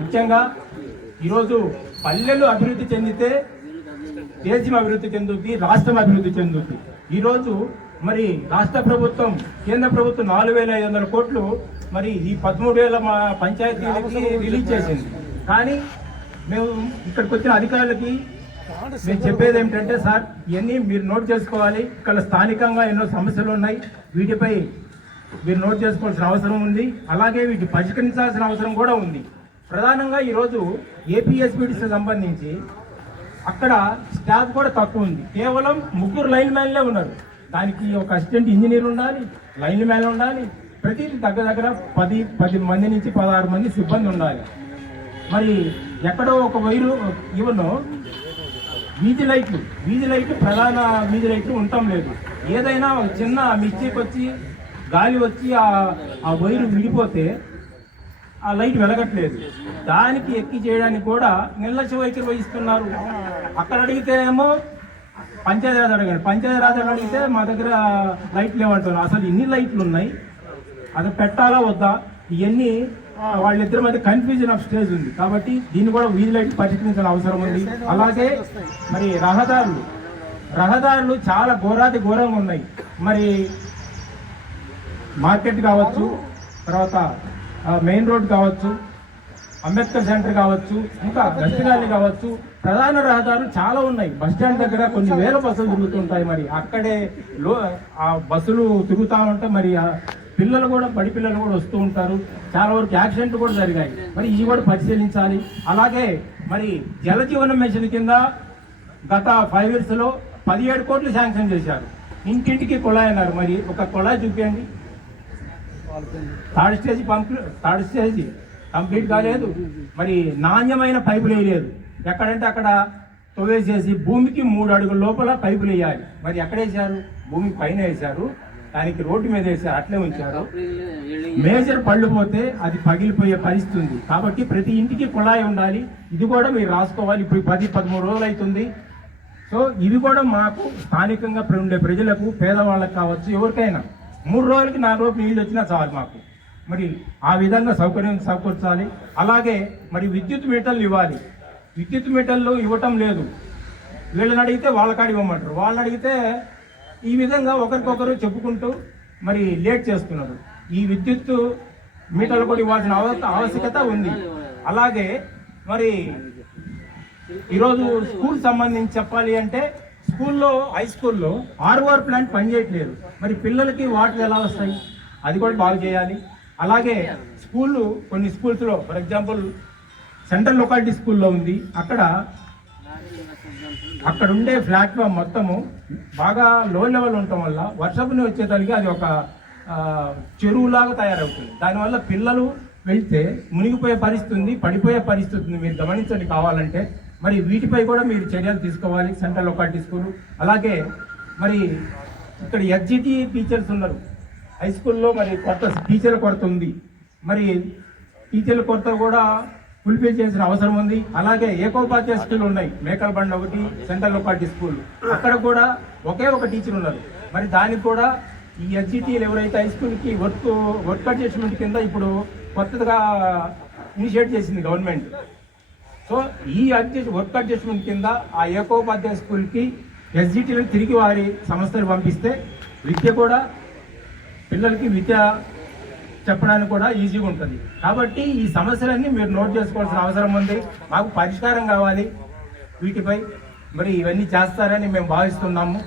ముఖ్యంగా ఈరోజు పల్లెలు అభివృద్ధి చెందితే దేశం అభివృద్ధి చెందుద్ది రాష్ట్రం అభివృద్ధి చెందుద్ది. ఈరోజు మరి రాష్ట్ర ప్రభుత్వం కేంద్ర ప్రభుత్వం నాలుగు వేల ఐదు వందల కోట్లు మరి ఈ పదమూడు వేల మా పంచాయతీలకి రిలీజ్ చేసింది. కానీ మేము ఇక్కడికి వచ్చిన అధికారులకి మేము చెప్పేది ఏమిటంటే సార్ ఇవన్నీ మీరు నోట్ చేసుకోవాలి. ఇక్కడ స్థానికంగా ఎన్నో సమస్యలు ఉన్నాయి. వీటిపై మీరు నోట్ చేసుకోవాల్సిన అవసరం ఉంది. అలాగే వీటిని పరిష్కరించాల్సిన అవసరం కూడా ఉంది. ప్రధానంగా ఈరోజు ఏపీఎస్బిడిసి సంబంధించి అక్కడ స్టాఫ్ కూడా తక్కువ ఉంది. కేవలం ముగ్గురు లైన్ మ్యాన్లే ఉన్నారు. దానికి ఒక అసిస్టెంట్ ఇంజనీర్ ఉండాలి లైన్ మ్యాన్ ఉండాలి ప్రతి దగ్గర దగ్గర పది పది మంది నుంచి పదహారు మంది సిబ్బంది ఉండాలి. మరి ఎక్కడో ఒక వైరు ఇవ్వను వీధి లైట్లు వీధి లైట్లు ప్రధాన వీధి లైట్లు ఉండటం లేదు. ఏదైనా ఒక చిన్న మిర్చికి వచ్చి గాలి వచ్చి ఆ ఆ వైరు విడిపోతే ఆ లైట్ వెలగట్లేదు. దానికి ఎక్కి చేయడానికి కూడా నిర్లక్ష్య వైఖరి వహిస్తున్నారు. అక్కడ అడిగితే ఏమో పంచాయతీరాజ్ అడగండి. పంచాయతీరాజ్ అడిగితే మా దగ్గర లైట్లు లేవంటున్నారు. అసలు ఇన్ని లైట్లు ఉన్నాయి? అది పెట్టాలా వద్దా? ఇవన్నీ వాళ్ళిద్దరి మధ్య కన్ఫ్యూజన్ ఆఫ్ స్టేజ్ ఉంది. కాబట్టి దీన్ని కూడా వీధి లైట్ పరిష్కరించాల్సిన అవసరం ఉంది. అలాగే మరి రహదారులు. రహదారులు చాలా ఘోరాతి ఘోరంగా ఉన్నాయి. మరి మార్కెట్ కావచ్చు తర్వాత మెయిన్ రోడ్ కావచ్చు అంబేద్కర్ సెంటర్ కావచ్చు ఇంకా గస్తిగాలి కావచ్చు. ప్రధాన రహదారులు చాలా ఉన్నాయి. బస్ స్టాండ్ దగ్గర కొన్ని వేల బస్సులు తిరుగుతుంటాయి మరి. అక్కడే లో ఆ బస్సులు తిరుగుతా ఉంటే మరి ఆ పిల్లలు కూడా బడి పిల్లలు కూడా వస్తూ ఉంటారు. చాలా వరకు యాక్సిడెంట్లు కూడా జరిగాయి. మరి ఇవి కూడా పరిశీలించాలి. అలాగే మరి జలజీవన మిషన్ కింద గత ఫైవ్ ఇయర్స్లో పదిహేడు కోట్లు శాంక్షన్ చేశారు. ఇంటింటికి కుళాయి అన్నారు. మరి ఒక కుళాయి చూపించండి థర్డ్ స్టేజ్ పంప్లీ థర్డ్ స్టేజ్ కంప్లీట్ కాలేదు. మరి నాణ్యమైన పైపులు వేయలేదు. ఎక్కడంటే అక్కడ తొవ్వేసేసి భూమికి మూడు అడుగుల లోపల పైపులు వేయాలి. మరి ఎక్కడ వేశారు? భూమి పైన వేశారు. దానికి రోడ్డు మీద వేశారు. అట్లే ఉంచారు. మేజర్ పళ్ళు పోతే అది పగిలిపోయే పరిస్థితి ఉంది. కాబట్టి ప్రతి ఇంటికి కుళాయి ఉండాలి. ఇది కూడా మీరు రాసుకోవాలి. ఇప్పుడు పది పదమూడు రోజులు అవుతుంది. సో ఇది కూడా మాకు స్థానికంగా ఉండే ప్రజలకు పేదవాళ్ళకి కావచ్చు ఎవరికైనా. మూడు రోజులకి నాలుగు రోజులు నీళ్ళు వచ్చినా చాలు మాకు. మరి ఆ విధంగా సౌకర్యం సమకూర్చాలి. అలాగే మరి విద్యుత్ మీటర్లు ఇవ్వాలి. విద్యుత్ మీటర్లు ఇవ్వటం లేదు. వీళ్ళని అడిగితే వాళ్ళకాడ ఇవ్వమంటారు. వాళ్ళని అడిగితే ఈ విధంగా ఒకరికొకరు చెప్పుకుంటూ మరి లేట్ చేస్తున్నారు. ఈ విద్యుత్ మీటర్లు కూడా ఇవ్వాల్సిన ఆవశ్యకత ఉంది. అలాగే మరి ఈరోజు స్కూల్ సంబంధించి చెప్పాలి అంటే స్కూల్లో హై స్కూల్లో ఆర్ఓఆర్ ప్లాంట్ పనిచేయట్లేదు. మరి పిల్లలకి వాటర్ ఎలా వస్తాయి? అది కూడా బాగు చేయాలి. అలాగే స్కూళ్ళు కొన్ని స్కూల్స్లో ఫర్ ఎగ్జాంపుల్ సెంట్రల్ లొకాలిటీ స్కూల్లో ఉంది. అక్కడ అక్కడ ఉండే ప్లాట్ఫామ్ మొత్తము బాగా లో లెవెల్ ఉండటం వల్ల వర్షపుని వచ్చేదానికి అది ఒక చెరువులాగా తయారవుతుంది. దానివల్ల పిల్లలు వెళ్తే మునిగిపోయే పరిస్థితి ఉంది పడిపోయే పరిస్థితి ఉంది. మీరు గమనించండి కావాలంటే. మరి వీటిపై కూడా మీరు చర్యలు తీసుకోవాలి సెంట్రల్ లొకాలిటీ స్కూల్. అలాగే మరి ఇక్కడ ఎస్జిటి టీచర్స్ ఉన్నారు. హై స్కూల్లో మరి కొత్త టీచర్ల కొరత ఉంది. మరి టీచర్ల కొరత కూడా ఫుల్ఫిల్ చేసిన అవసరం ఉంది. అలాగే ఏకోపాధ్యాయ స్కూల్ ఉన్నాయి. మేకల్ బండ్ ఒకటి సెంట్రల్ లొకాలిటీ స్కూల్. అక్కడ కూడా ఒకే ఒక టీచర్ ఉన్నారు. మరి దానికి కూడా ఈ ఎస్జిటీలు ఎవరైతే హై స్కూల్కి వర్క్ వర్క్ అడ్జస్ట్మెంట్ కింద ఇప్పుడు కొత్తగా ఇనిషియేట్ చేసింది గవర్నమెంట్ సో ఈ అడ్జస్ట్ వర్క్ అడ్జస్ట్మెంట్ కింద ఆ ఏకోపాధ్యాయ స్కూల్కి ఎస్జిటీలను తిరిగి వారి సంస్థలు పంపిస్తే విద్య కూడా పిల్లలకి విద్య చెప్పడానికి కూడా ఈజీగా ఉంటుంది. కాబట్టి ఈ సమస్యలన్నీ మీరు నోట్ చేసుకోవాల్సిన అవసరం ఉంది. మాకు పరిష్కారం కావాలి. వీటిపై మరి ఇవన్నీ చేస్తారని మేము భావిస్తున్నాము.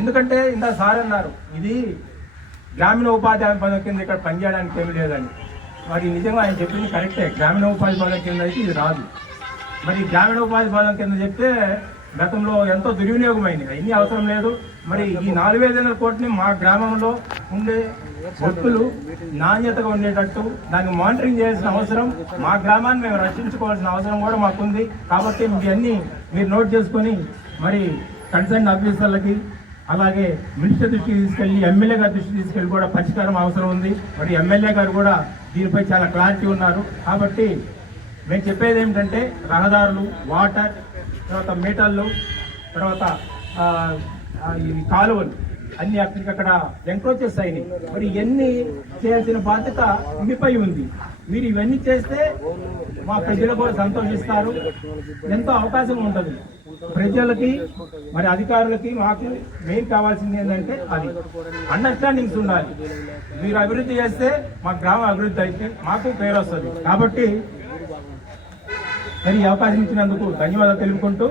ఎందుకంటే ఇందా సార్ అన్నారు ఇది గ్రామీణ ఉపాధి హామీ పథకం కింద ఇక్కడ పనిచేయడానికి ఏమీ లేదని. మరి నిజంగా ఆయన చెప్పింది కరెక్టే. గ్రామీణ ఉపాధి పథకం కింద అయితే ఇది రాదు. మరి గ్రామీణ ఉపాధి పథకం కింద చెప్తే గతంలో ఎంతో దుర్వినియోగమైంది. అన్ని అవసరం లేదు. మరి ఈ నాలుగు వేల ఐదు కోట్ని మా గ్రామంలో ఉండే భక్తులు నాణ్యతగా ఉండేటట్టు దాన్ని మానిటరింగ్ చేయాల్సిన అవసరం మా గ్రామాన్ని మేము రక్షించుకోవాల్సిన అవసరం కూడా మాకుంది. కాబట్టి ఇవన్నీ మీరు నోట్ చేసుకొని మరి కన్సర్న్ ఆఫీసర్లకి అలాగే మినిస్టర్ దృష్టికి తీసుకెళ్ళి ఎమ్మెల్యే గారి దృష్టికి తీసుకెళ్ళి కూడా పరిష్కారం అవసరం ఉంది. మరి ఎమ్మెల్యే గారు కూడా దీనిపై చాలా క్లారిటీ ఉన్నారు. కాబట్టి మేము చెప్పేది ఏమిటంటే రహదారులు వాటర్ తర్వాత మీటర్లు తర్వాత ఈ కాలువలు అన్ని అక్కడికక్కడ ఎంక్రోచెస్ అయినాయి మరి ఇవన్నీ చేయాల్సిన బాధ్యత మీపై ఉంది. మీరు ఇవన్నీ చేస్తే మా ప్రజలు కూడా సంతోషిస్తారు. ఎంతో అవకాశం ఉంటుంది. ప్రజలకి మరి అధికారులకి మాకు మెయిన్ కావాల్సింది ఏంటంటే అది. అండర్స్టాండింగ్స్ ఉండాలి. మీరు అభివృద్ధి చేస్తే మా గ్రామం అభివృద్ధి అయితే మాకు పేరు వస్తుంది. కాబట్టి మరి ఈ అవకాశం ఇచ్చినందుకు ధన్యవాదాలు తెలుపుకుంటూ